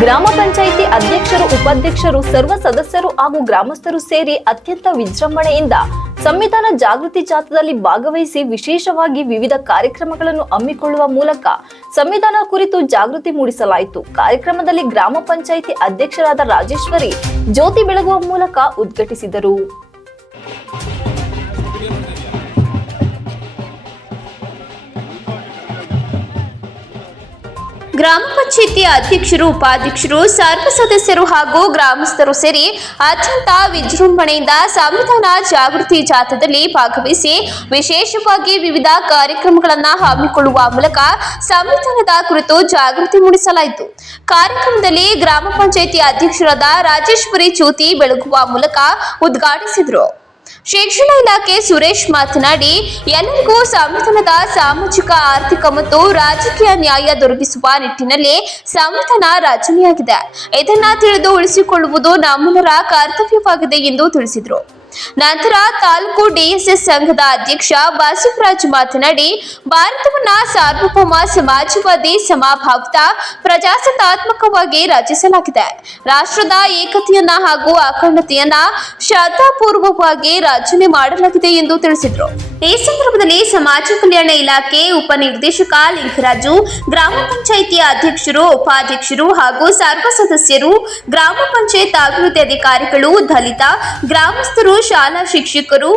ಗ್ರಾಮ ಪಂಚಾಯಿತಿ ಅಧ್ಯಕ್ಷರು, ಉಪಾಧ್ಯಕ್ಷರು, ಸರ್ವ ಸದಸ್ಯರು ಹಾಗೂ ಗ್ರಾಮಸ್ಥರು ಸೇರಿ ಅತ್ಯಂತ ವಿಜೃಂಭಣೆಯಿಂದ ಸಂವಿಧಾನ ಜಾಗೃತಿ ಜಾಥಾದಲ್ಲಿ ಭಾಗವಹಿಸಿ ವಿಶೇಷವಾಗಿ ವಿವಿಧ ಕಾರ್ಯಕ್ರಮಗಳನ್ನು ಹಮ್ಮಿಕೊಳ್ಳುವ ಮೂಲಕ ಸಂವಿಧಾನ ಕುರಿತು ಜಾಗೃತಿ ಮೂಡಿಸಲಾಯಿತು. ಕಾರ್ಯಕ್ರಮದಲ್ಲಿ ಗ್ರಾಮ ಪಂಚಾಯಿತಿ ಅಧ್ಯಕ್ಷರಾದ ರಾಜೇಶ್ವರಿ ಜ್ಯೋತಿ ಬೆಳಗುವ ಮೂಲಕ ಉದ್ಘಾಟಿಸಿದರು. ಗ್ರಾಮ ಪಂಚಾಯಿತಿ ಅಧ್ಯಕ್ಷರು, ಉಪಾಧ್ಯಕ್ಷರು, ಸರ್ವ ಸದಸ್ಯರು ಹಾಗೂ ಗ್ರಾಮಸ್ಥರು ಸೇರಿ ಅತ್ಯಂತ ವಿಜೃಂಭಣೆಯಿಂದ ಸಂವಿಧಾನ ಜಾಗೃತಿ ಜಾಥಾದಲ್ಲಿ ಭಾಗವಹಿಸಿ ವಿಶೇಷವಾಗಿ ವಿವಿಧ ಕಾರ್ಯಕ್ರಮಗಳನ್ನು ಹಮ್ಮಿಕೊಳ್ಳುವ ಮೂಲಕ ಸಂವಿಧಾನದ ಕುರಿತು ಜಾಗೃತಿ ಮೂಡಿಸಲಾಯಿತು. ಕಾರ್ಯಕ್ರಮದಲ್ಲಿ ಗ್ರಾಮ ಪಂಚಾಯಿತಿ ಅಧ್ಯಕ್ಷರಾದ ರಾಜೇಶ್ವರಿ ಜ್ಯೋತಿ ಬೆಳಗುವ ಮೂಲಕ ಉದ್ಘಾಟಿಸಿದರು. ಶಿಕ್ಷಣ ಇಲಾಖೆ ಸುರೇಶ್ ಮಾತನಾಡಿ, ಎಲ್ಲರಿಗೂ ಸಂವಿಧಾನದ ಸಾಮಾಜಿಕ, ಆರ್ಥಿಕ ಮತ್ತು ರಾಜಕೀಯ ನ್ಯಾಯ ದೊರಕಿಸುವ ನಿಟ್ಟಿನಲ್ಲಿ ಸಂವಿಧಾನ ರಚನೆಯಾಗಿದೆ. ಇದನ್ನ ತಿಳಿದು ಉಳಿಸಿಕೊಳ್ಳುವುದು ನಮ್ಮೆಲ್ಲರ ಕರ್ತವ್ಯವಾಗಿದೆ ಎಂದು ತಿಳಿಸಿದರು. ನಂತರ ತಾಲೂಕು ಡಿಎಸ್ಎಸ್ ಸಂಘದ ಅಧ್ಯಕ್ಷ ಬಸವರಾಜ್ ಮಾತನಾಡಿ, ಭಾರತವನ್ನ ಸಾರ್ವಭೌಮ, ಸಮಾಜವಾದಿ, ಸಮಭಾವಿತ, ಪ್ರಜಾಸತ್ತಾತ್ಮಕವಾಗಿ ರಚಿಸಲಾಗಿದೆ. ರಾಷ್ಟ್ರದ ಏಕತೆಯನ್ನ ಹಾಗೂ ಅಖಂಡತೆಯನ್ನ ಶ್ರದ್ಧಾಪೂರ್ವಕವಾಗಿ ರಚನೆ ಮಾಡಲಾಗಿದೆ ಎಂದು ತಿಳಿಸಿದರು. ಈ ಸಂದರ್ಭದಲ್ಲಿ ಸಮಾಜ ಕಲ್ಯಾಣ ಇಲಾಖೆ ಉಪನಿರ್ದೇಶಕ ಲಿಂಗರಾಜು, ಗ್ರಾಮ ಪಂಚಾಯಿತಿ ಅಧ್ಯಕ್ಷರು, ಉಪಾಧ್ಯಕ್ಷರು ಹಾಗೂ ಸರ್ವ ಸದಸ್ಯರು, ಗ್ರಾಮ ಪಂಚಾಯತ್ ಅಭಿವೃದ್ಧಿ ಅಧಿಕಾರಿಗಳು, ದಲಿತ ಗ್ರಾಮಸ್ಥರು, ಶಾಲಾ ಶಿಕ್ಷಕರು,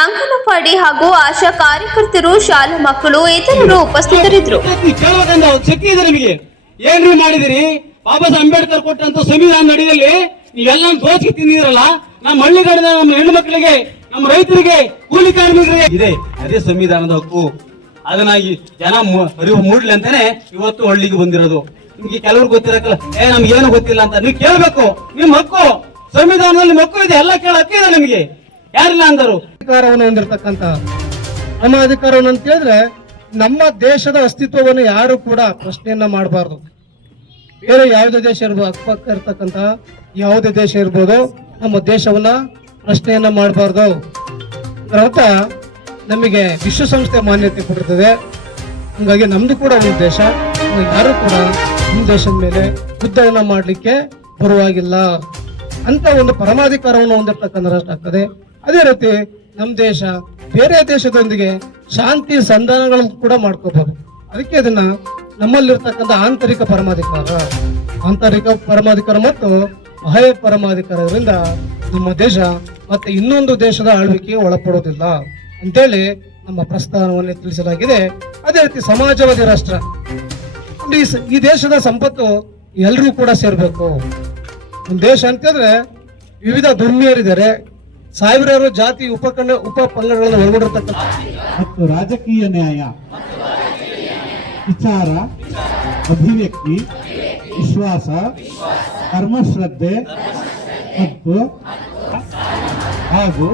ಅಂಗನವಾಡಿ ಹಾಗೂ ಆಶಾ ಕಾರ್ಯಕರ್ತರು, ಶಾಲಾ ಮಕ್ಕಳು ಇತರರು ಉಪಸ್ಥಿತರಿದ್ದರು. ಏನ್ರಿ ಮಾಡಿದಿರಿ? ಬಾಬಾ ಸಾಹೇಬ್ ಅಂಬೇಡ್ಕರ್ ಕೊಟ್ಟಂತ ಸಂವಿಧಾನ ಅಡಿಯಲ್ಲಿ ನೀವೆಲ್ಲ ದೋಚಿ ತಿಂದಿರಲ್ಲ. ನಮ್ಮ ಹಳ್ಳಿಗಾಡಿನ ನಮ್ಮ ಹೆಣ್ಣು ಮಕ್ಕಳಿಗೆ, ನಮ್ಮ ರೈತರಿಗೆ, ಕೂಲಿ ಕಾರ್ಮಿಕರಿಗೆ ಇದೆ ಅದೇ ಸಂವಿಧಾನದ ಹಕ್ಕು. ಅದನ್ನ ಜನ ಅರಿವು ಮೂಡ್ಲಿ ಅಂತಾನೆ ಇವತ್ತು ಹಳ್ಳಿಗೆ ಬಂದಿರೋದು. ನಿಮ್ಗೆ ಕೆಲವ್ರು ಗೊತ್ತಿರಕಲ್ಲ, ನಮ್ಗೇನು ಗೊತ್ತಿಲ್ಲ ಅಂತ ನೀವು ಕೇಳ್ಬೇಕು. ನಿಮ್ ಹಕ್ಕು ಸಂವಿಧಾನದಲ್ಲಿ ನಿಮ್ಮ ಹಕ್ಕು ಇದೆ, ಎಲ್ಲ ಕೇಳ ಹಕ್ಕಿದೆ ನಿಮ್ಗೆ. ಯಾರಿಲ್ಲ ಅಂದರು. ಅಧಿಕಾರವನ್ನು ಹೊಂದಿರತಕ್ಕಂತ ನಮ್ಮ ಅಧಿಕಾರವನ್ನು ಅಂತ ಹೇಳಿದ್ರೆ ನಮ್ಮ ದೇಶದ ಅಸ್ತಿತ್ವವನ್ನು ಯಾರು ಕೂಡ ಪ್ರಶ್ನೆಯನ್ನ ಮಾಡಬಾರ್ದು. ಬೇರೆ ಯಾವುದೇ ದೇಶ ಇರ್ಬೋದು, ಅಕ್ಕಪಕ್ಕ ಇರ್ತಕ್ಕಂತ ಯಾವುದೇ ದೇಶ ಇರ್ಬೋದು, ನಮ್ಮ ದೇಶವನ್ನ ಪ್ರಶ್ನೆಯನ್ನ ಮಾಡಬಾರ್ದು. ಅದರ ನಮಗೆ ವಿಶ್ವಸಂಸ್ಥೆ ಮಾನ್ಯತೆ ಕೊಟ್ಟಿರ್ತದೆ. ಹಂಗಾಗಿ ನಮ್ದು ಕೂಡ ಒಂದು ದೇಶ, ಯಾರು ಕೂಡ ನಮ್ಮ ದೇಶದ ಮೇಲೆ ಯುದ್ಧವನ್ನ ಮಾಡ್ಲಿಕ್ಕೆ ಬರುವಾಗಿಲ್ಲ ಅಂತ ಒಂದು ಪರಮಾಧಿಕಾರವನ್ನು ಹೊಂದಿರತಕ್ಕಂಥ ರಾಷ್ಟ್ರ ಆಗ್ತದೆ. ಅದೇ ರೀತಿ ನಮ್ಮ ದೇಶ ಬೇರೆ ದೇಶದೊಂದಿಗೆ ಶಾಂತಿ ಸಂಧಾನಗಳನ್ನು ಕೂಡ ಮಾಡ್ಕೋಬಹುದು. ಅದಕ್ಕೆ ಅದನ್ನ ನಮ್ಮಲ್ಲಿರ್ತಕ್ಕಂಥ ಆಂತರಿಕ ಪರಮಾಧಿಕಾರ ಮತ್ತು ಬಾಹ್ಯ ಪರಮಾಧಿಕಾರದಿಂದ ನಮ್ಮ ದೇಶ ಮತ್ತೆ ಇನ್ನೊಂದು ದೇಶದ ಆಳ್ವಿಕೆಗೆ ಒಳಪಡೋದಿಲ್ಲ ಅಂತೇಳಿ ನಮ್ಮ ಪ್ರಸ್ತಾವನೆಯನ್ನು ತಿಳಿಸಲಾಗಿದೆ. ಅದೇ ರೀತಿ ಸಮಾಜವಾದಿ ರಾಷ್ಟ್ರ, ಈ ದೇಶದ ಸಂಪತ್ತು ಎಲ್ಲರೂ ಕೂಡ ಸೇರ್ಬೇಕು. ಒಂದು ದೇಶ ಅಂತಂದ್ರೆ ವಿವಿಧ ಧರ್ಮೀಯರಿದ್ದಾರೆ, ಸಾವಿರಾರು ಜಾತಿ ಉಪ ಪಂಗಡಗಳನ್ನು ಒಳಗೊಂಡಿರ್ತಕ್ಕಂಥ ಮತ್ತು ರಾಜಕೀಯ ನ್ಯಾಯ, ವಿಚಾರ, ಅಭಿವ್ಯಕ್ತಿ, ವಿಶ್ವಾಸ, ಕರ್ಮಶ್ರದ್ಧೆ ಮತ್ತು ಹಾಗೂ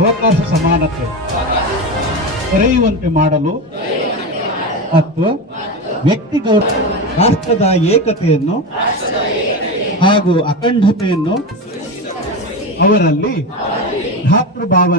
ಅವಕಾಶ ಸಮಾನತೆ ದೊರೆಯುವಂತೆ ಮಾಡಲು ಮತ್ತು ವ್ಯಕ್ತಿ ಗೌರವ, ರಾಷ್ಟ್ರದ ಏಕತೆಯನ್ನು ಹಾಗೂ ಅಖಂಡತೆಯನ್ನು ಅವರಲ್ಲಿ ಭಾತೃಭಾವನೆ